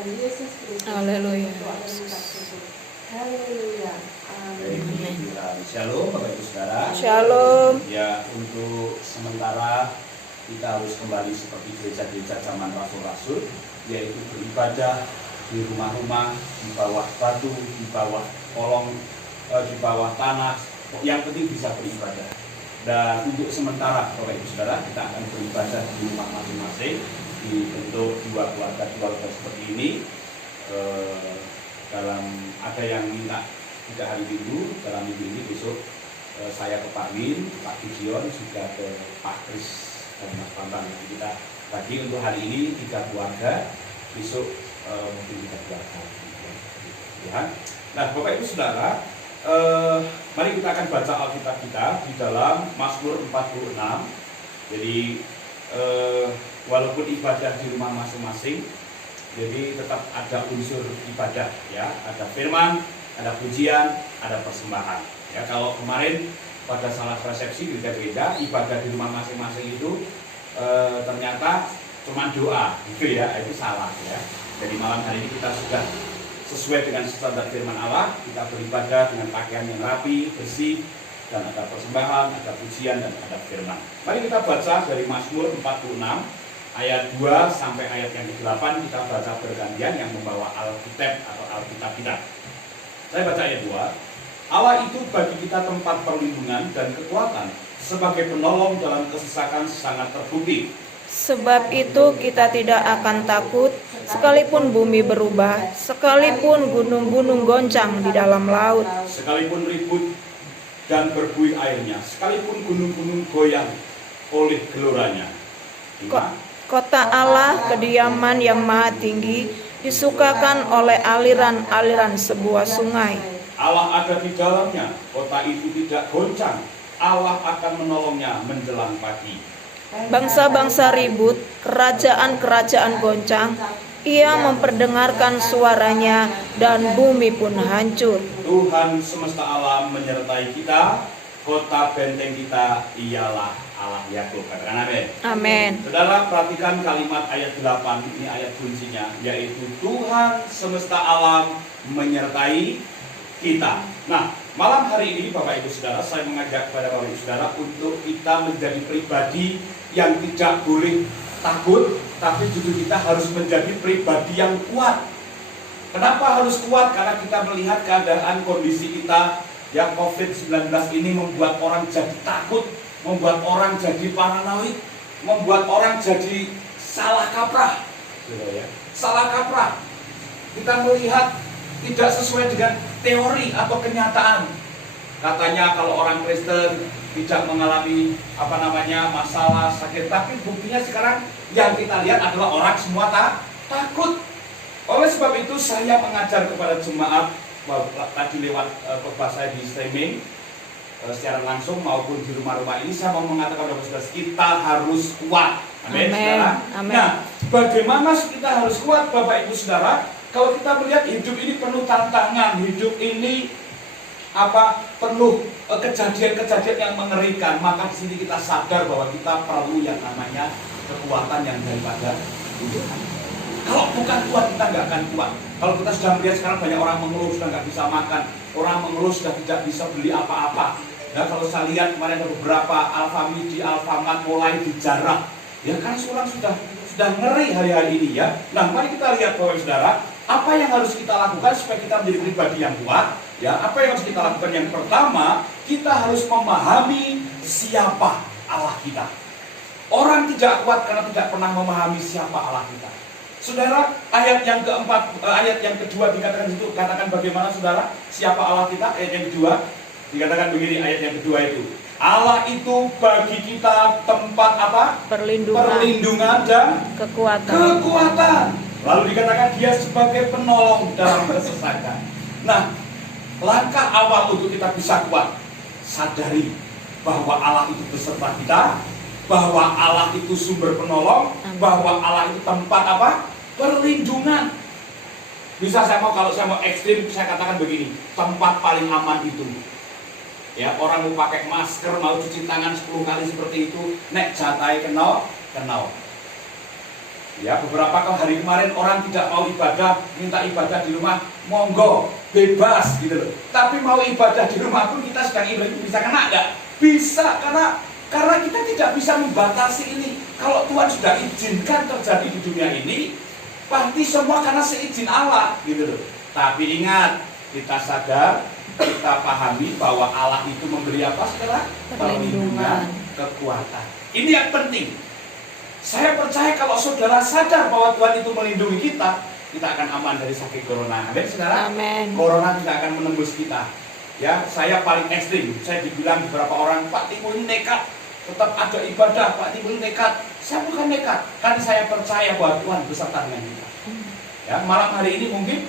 Tuhan Yesus Kristus. Haleluya. Haleluya. Amin. Shalom Bapak Ibu Saudara. Shalom. Ya, untuk sementara kita harus kembali seperti gereja-gereja zaman rasul-rasul, yaitu beribadah di rumah-rumah, di bawah batu, di bawah kolong, di bawah tanah. Yang penting bisa beribadah. Dan untuk sementara Bapak Ibu Saudara, kita akan beribadah di rumah masing-masing, dibentuk dua keluarga seperti ini. Dalam ada yang minta 3 hari minggu, dalam minggu ini besok saya ke Pak Min, Pak Gideon, juga ke Pak Kris dan Mas Bambang. Jadi kita bagi untuk hari ini 3 keluarga, besok mungkin 3 keluarga. Ya. Nah, Bapak Ibu Saudara, mari kita akan baca Alkitab kita di dalam Mazmur 46. Jadi walaupun ibadah di rumah masing-masing, jadi tetap ada unsur ibadah, ya, ada firman, ada pujian, ada persembahan. Ya, kalau kemarin pada salah resepsi gereja-gereja ibadah di rumah masing-masing itu ternyata cuma doa, gitu ya, itu salah ya. Jadi malam hari ini kita sudah sesuai dengan standar firman Allah, kita beribadah dengan pakaian yang rapi, bersih, dan ada persembahan, ada pujian, dan ada firman. Mari kita baca dari Mazmur 46 ayat 2 sampai ayat yang ke-8. Kita baca bergantian yang membawa Alkitab atau Alkitab kita. Saya baca ayat 2. Allah itu bagi kita tempat perlindungan dan kekuatan, sebagai penolong dalam kesesakan sangat terbukti. Sebab itu kita tidak akan takut, sekalipun bumi berubah, sekalipun gunung-gunung goncang di dalam laut, Sekalipun ribut dan berbuih airnya, sekalipun gunung-gunung goyang oleh geloranya. Kota Allah, kediaman yang maha tinggi, disukakan oleh aliran-aliran sebuah sungai. Allah ada di dalamnya, kota itu tidak goncang. Allah akan menolongnya menjelang pagi. Bangsa-bangsa ribut, kerajaan-kerajaan goncang, ia memperdengarkan suaranya dan bumi pun hancur. Tuhan semesta alam menyertai kita, kota benteng kita ialah Allah Yakub. Katakan amin. Amin. Saudara, perhatikan kalimat ayat 8, ini ayat kuncinya, yaitu Tuhan semesta alam menyertai kita. Nah, malam hari ini Bapak Ibu Saudara, saya mengajak kepada Bapak Ibu Saudara untuk kita menjadi pribadi yang tidak boleh takut, tapi justru kita harus menjadi pribadi yang kuat. Kenapa harus kuat? Karena kita melihat keadaan kondisi kita yang COVID-19 ini membuat orang jadi takut, membuat orang jadi paranoid, membuat orang jadi salah kaprah. Salah kaprah. Kita melihat tidak sesuai dengan teori atau kenyataan. Katanya kalau orang Kristen tidak mengalami masalah sakit, tapi buktinya sekarang yang kita lihat adalah orang semua takut. Oleh sebab itu saya mengajar kepada jemaat tadi lewat khotbah saya di streaming secara langsung maupun di rumah-rumah ini, saya mau mengatakan kepada saudara, kita harus kuat. Amin, saudara. Amin. Nah, bagaimana kita harus kuat, Bapak Ibu Saudara? Kalau kita melihat hidup ini penuh tantangan, hidup ini penuh kejadian-kejadian yang mengerikan, maka di sini kita sadar bahwa kita perlu yang namanya kekuatan yang daripada Tuhan. Kalau bukan kuat, kita nggak akan kuat. Kalau kita sudah melihat sekarang banyak orang mengeluh sudah nggak bisa makan, orang mengeluh sudah tidak bisa beli apa-apa. Nah, kalau saya lihat kemarin ada beberapa Alfamidi, Alfamart mulai dijarah, ya kan orang sudah ngeri hari-hari ini ya. Nah, mari kita lihat Bapak Saudara, apa yang harus kita lakukan supaya kita menjadi pribadi yang kuat? Ya, apa yang harus kita lakukan? Yang pertama, kita harus memahami siapa Allah kita. Orang tidak kuat karena tidak pernah memahami siapa Allah kita. Saudara, ayat yang keempat, ayat yang kedua dikatakan itu, katakan bagaimana saudara, siapa Allah kita? Ayat yang kedua dikatakan begini, ayat yang kedua itu, Allah itu bagi kita tempat perlindungan dan kekuatan. Lalu dikatakan dia sebagai penolong dalam kesesakan. Nah, langkah awal untuk kita bisa kuat, sadari bahwa Allah itu beserta kita, bahwa Allah itu sumber penolong, bahwa Allah itu tempat perlindungan. Bisa kalau saya mau ekstrim, saya katakan begini, tempat paling aman itu. Ya, orang mau pakai masker, mau cuci tangan 10 kali seperti itu, nek jatai kenal. Ya, beberapa hari kemarin orang tidak mau ibadah, minta ibadah di rumah, monggo, bebas gitu loh. Tapi mau ibadah di rumah pun kita sedang ibadah, bisa kena nggak? Bisa, karena kita tidak bisa membatasi ini. Kalau Tuhan sudah izinkan terjadi di dunia ini, pasti semua karena seizin Allah gitu loh. Tapi ingat, kita sadar, kita pahami bahwa Allah itu memberi apa sekarang? Perlindungan, kekuatan. Ini yang penting. Saya percaya kalau saudara sadar bahwa Tuhan itu melindungi kita akan aman dari sakit corona. Amin, saudara? Amin. Corona tidak akan menembus kita. Ya, saya paling ekstrim. Saya dibilang beberapa orang, Pak Timo ini nekat, tetap ada ibadah. Pak Timo ini nekat. Saya bukan nekat, kan saya percaya bahwa Tuhan beserta dengan kita. Ya, malam hari ini mungkin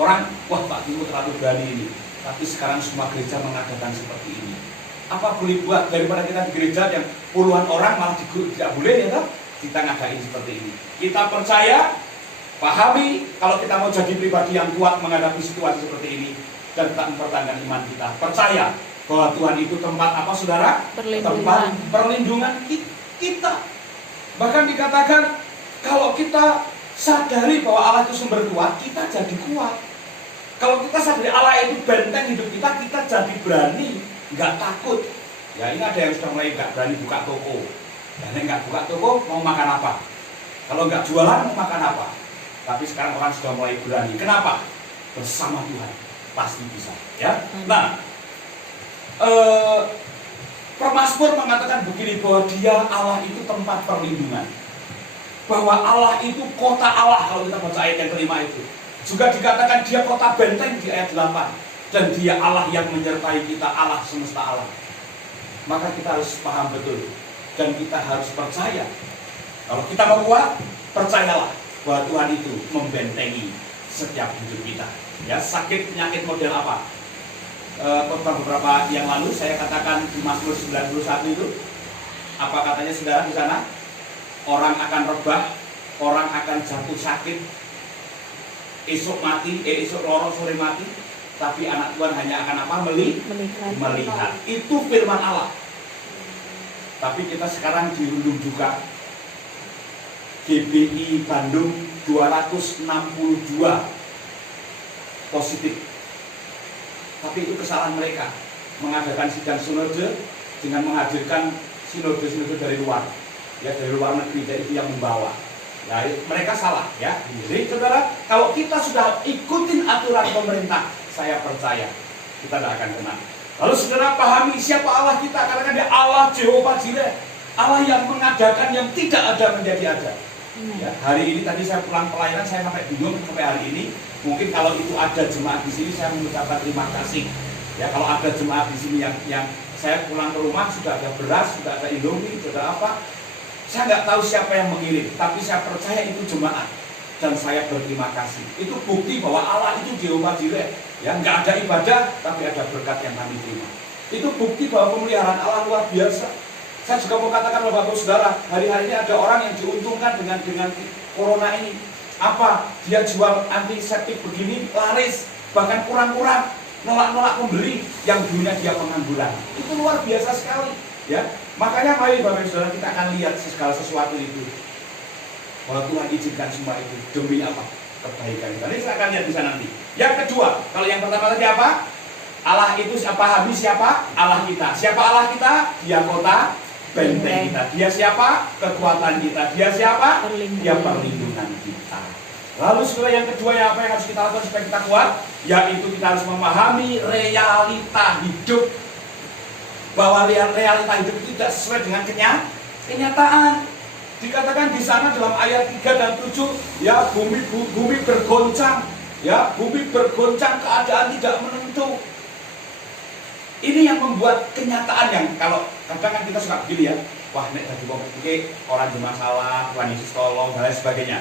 orang, wah Pak Timo terlalu berani ini. Tapi sekarang semua gereja mengadakan seperti ini. Apa boleh buat daripada kita di gereja yang puluhan orang malah tidak boleh ya toh? Kita ngadain seperti ini. Kita percaya, pahami kalau kita mau jadi pribadi yang kuat menghadapi situasi seperti ini dan tak mempertahankan iman kita. Percaya bahwa Tuhan itu tempat apa saudara? Tempat perlindungan kita. Bahkan dikatakan kalau kita sadari bahwa Allah itu sumber kuat, kita jadi kuat. Kalau kita sadari Allah itu benteng hidup kita jadi berani. Nggak takut. Ya ini ada yang sudah mulai nggak berani buka toko. Dan yang nggak buka toko mau makan apa? Kalau nggak jualan mau makan apa? Tapi sekarang orang sudah mulai berani. Kenapa? Bersama Tuhan pasti bisa. Ya. Nah, Pemazmur mengatakan begini bahwa Dia Allah itu tempat perlindungan. Bahwa Allah itu kota Allah kalau kita baca ayat yang kelima itu. Juga dikatakan Dia kota benteng di ayat 8. Dan Dia Allah yang menyertai kita, Allah semesta alam. Maka kita harus paham betul. Dan kita harus percaya. Kalau kita mau kuat, percayalah bahwa Tuhan itu membentengi setiap hidup kita. Ya, sakit penyakit model apa? Beberapa yang lalu saya katakan di Mazmur 91 itu, apa katanya saudara di sana? Orang akan rebah, orang akan jatuh sakit, esok mati, esok lorong sore mati. Tapi anak Tuhan hanya akan apa? Melihat. Itu firman Allah. Tapi kita sekarang dirundung juga GBI Bandung 262 positif. Tapi itu kesalahan mereka mengadakan sidang sinode dengan menghadirkan sinode-sinode dari luar. Ya, dari luar negeri, itu yang membawa. Nah, mereka salah ya. Jadi saudara, kalau kita sudah ikutin aturan pemerintah, saya percaya kita tidak akan kena. Lalu saudara pahami siapa Allah kita, karena Dia Allah Jehovah Jireh, Allah yang mengadakan yang tidak ada menjadi ada. Ya, hari ini tadi saya pulang pelayanan, saya sampai bingung sampai hari ini. Mungkin kalau itu ada jemaat di sini, saya mengucapkan terima kasih. Ya, kalau ada jemaat di sini yang saya pulang ke rumah sudah ada beras, sudah ada Indomie, sudah ada apa. Saya nggak tahu siapa yang mengirim, tapi saya percaya itu jemaat. Dan saya berterima kasih. Itu bukti bahwa Allah itu Jehovah Jireh. Ya, nggak ada ibadah, tapi ada berkat yang kami terima. Itu bukti bahwa pemeliharaan Allah luar biasa. Saya juga mau katakan kepada Bapak Saudara, hari-hari ini ada orang yang diuntungkan dengan corona ini. Apa? Dia jual antiseptik begini laris, bahkan kurang-kurang, nolak-nolak pembeli yang dulunya dia pengangguran. Itu luar biasa sekali. Ya, makanya mari Bapak Saudara kita akan lihat segala sesuatu itu. Bahwa Tuhan izinkan semua itu demi apa? Kebaikan kita. Ini kita akan lihat bisa nanti. Yang kedua, kalau yang pertama tadi apa? Allah itu siapa? Habis siapa? Allah kita. Siapa Allah kita? Dia kota benteng kita. Dia siapa? Kekuatan kita. Dia siapa? Dia perlindungan kita. Lalu setelah yang kedua yang apa yang harus kita lakukan supaya kita kuat? Yaitu kita harus memahami realita hidup. Bahwa realita hidup itu tidak sesuai dengan kenyataan. Dikatakan di sana dalam ayat 3 dan 7, ya bumi bergoncang, ya bumi bergoncang, keadaan tidak menentu. Ini yang membuat kenyataan yang kalau kadang kan kita suka begini ya, wah nek tadi wong iki ora ada masalah, Tuhan Yesus tolong dan lain sebagainya.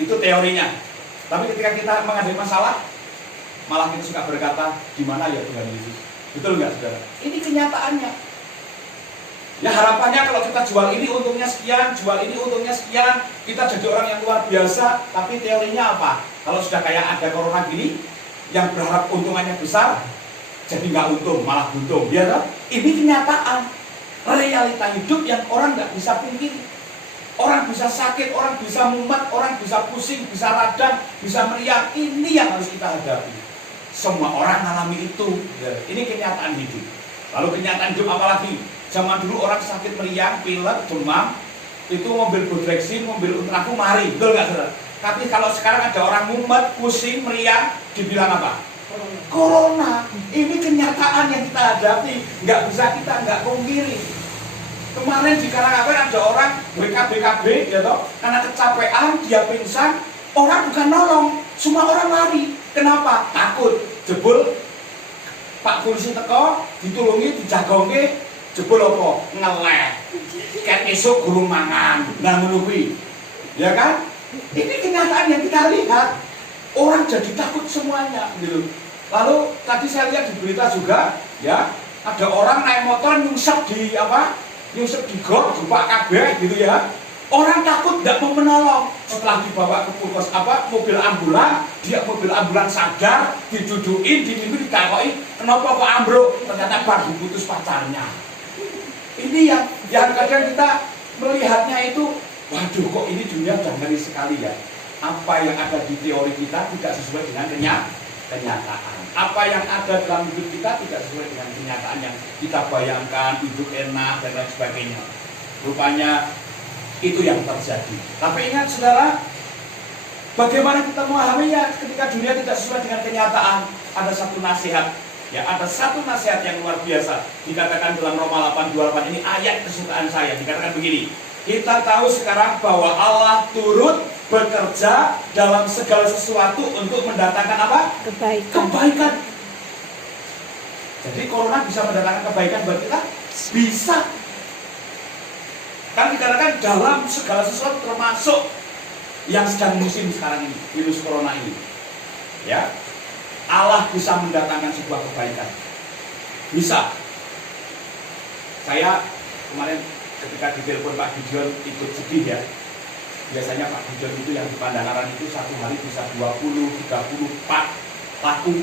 Itu teorinya. Tapi ketika kita menghadapi masalah, malah kita suka berkata, di mana ya Tuhan Yesus? Betul nggak saudara? Ini kenyataannya. Ya harapannya kalau kita jual ini untungnya sekian, jual ini untungnya sekian, kita jadi orang yang luar biasa. Tapi teorinya apa? Kalau sudah kayak ada corona gini, yang berharap untungannya besar, jadi nggak untung, malah buntung. Ya kan? Ini kenyataan, realita hidup yang orang nggak bisa pungkiri. Orang bisa sakit, orang bisa mumet, orang bisa pusing, bisa radang, bisa meriang. Ini yang harus kita hadapi. Semua orang mengalami itu. Ini kenyataan hidup. Lalu kenyataan hidup apa lagi? Zaman dulu orang sakit meriang, pilek, demam, itu mobil Bodrexin, mobil Ultraku mari, betul nggak saudara? Tapi kalau sekarang ada orang mumet, pusing, meriang, dibilang apa? Corona. Ini kenyataan yang kita hadapi. Nggak bisa kita nggak pungkiri. Kemarin di Karangapel ada orang BKB, ya toh, karena kecapean, dia pingsan, orang bukan nolong, semua orang lari. Kenapa? Takut. Jebul Pak polisi teko, ditulungi, dijagongke, jebul apa? Ngeleh. Kayak esuk gurung mangan, nah menunggu. Ya kan? Ini kenyataan yang kita lihat. Orang jadi takut semuanya, gitu. Lalu tadi saya lihat di berita juga, ya, ada orang naik motor nyungsep di apa? Nyungsep di gor, jumpa kabeh gitu ya. Orang takut tidak mau menolong. Setelah dibawa ke mobil ambulan, dia mobil ambulan sadar, didudukin, diminum, ditakoi, kenapa kok ambruk? Ternyata baru putus pacarnya. Ini yang kadang kita melihatnya itu, waduh kok ini dunia udah ngeri sekali ya. Apa yang ada di teori kita tidak sesuai dengan kenyataan. Apa yang ada dalam hidup kita tidak sesuai dengan kenyataan yang kita bayangkan, hidup enak dan lain sebagainya. Rupanya itu yang terjadi. Tapi ingat saudara, bagaimana kita memahaminya ketika dunia tidak sesuai dengan kenyataan? Ada satu nasihat, ya, ada satu nasihat yang luar biasa. Dikatakan dalam Roma 8:28, ini ayat kesukaan saya. Dikatakan begini, kita tahu sekarang bahwa Allah turut bekerja dalam segala sesuatu untuk mendatangkan apa? Kebaikan. Jadi corona bisa mendatangkan kebaikan buat kita? Bisa. Kan dikatakan dalam segala sesuatu termasuk yang sedang musim sekarang ini, virus corona ini. Ya. Allah bisa mendatangkan sebuah kebaikan. Bisa. Saya kemarin ketika ditelepon Pak Gideon ikut sedih ya. Biasanya Pak Gideon itu yang di Pandanaran itu satu hari bisa 20-34 laku.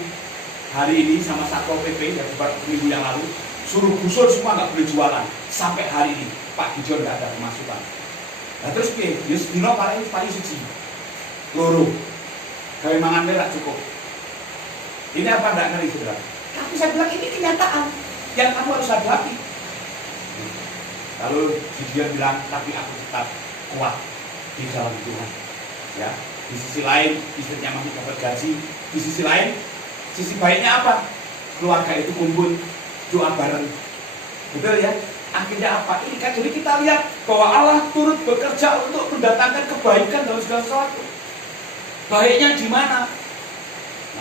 Hari ini sama Satpol PP yang buat minggu yang lalu suruh gusur semua nggak boleh jualan. Sampai hari ini Pak Gideon nggak ada pemasukan. Nah terus biasa dino paling siji loro. Gawe mangan merah cukup. Ini apa enggak ngeri saudara? Tapi saya bilang ini kenyataan yang kamu harus hadapi. Lalu Gideon bilang, tapi aku tetap kuat di dalam Tuhan. Ya, di sisi lain istrinya masih dapat gaji. Di sisi lain, sisi baiknya apa? Keluarga itu kumpul doa bareng. Betul ya? Akhirnya apa? Ini kan jadi kita lihat bahwa Allah turut bekerja untuk mendatangkan kebaikan dalam segala sesuatu. Baiknya di mana?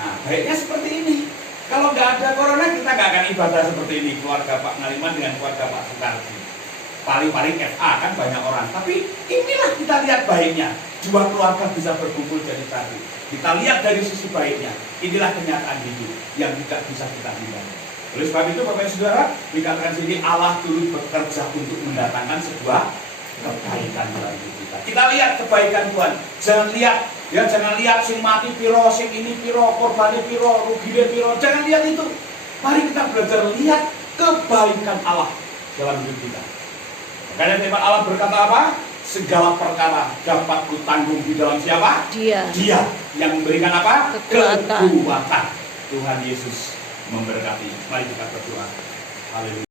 Nah, baiknya seperti ini. Kalau nggak ada corona, kita nggak akan ibadah seperti ini. Keluarga Pak Ngaliman dengan keluarga Pak Soekardi. Paling-paling FA kan banyak orang. Tapi inilah kita lihat baiknya. Dua keluarga bisa berkumpul jadi satu. Kita lihat dari sisi baiknya. Inilah kenyataan hidup yang tidak bisa kita hindari. Oleh sebab itu Bapak Ibu Saudara, dikatakan sini Allah turut bekerja untuk mendatangkan sebuah kebaikan dalam hidup kita. Kita lihat kebaikan Tuhan. Jangan lihat sing mati piro, sing ini piro, korbane piro, rugine piro. Jangan lihat itu. Mari kita belajar lihat kebaikan Allah dalam hidup kita. Makanya firman Allah berkata apa? Segala perkara dapat kutanggung di dalam siapa? Dia yang memberikan apa? Kekuatan. Tuhan Yesus memberkati. Mari kita berdoa. Haleluya.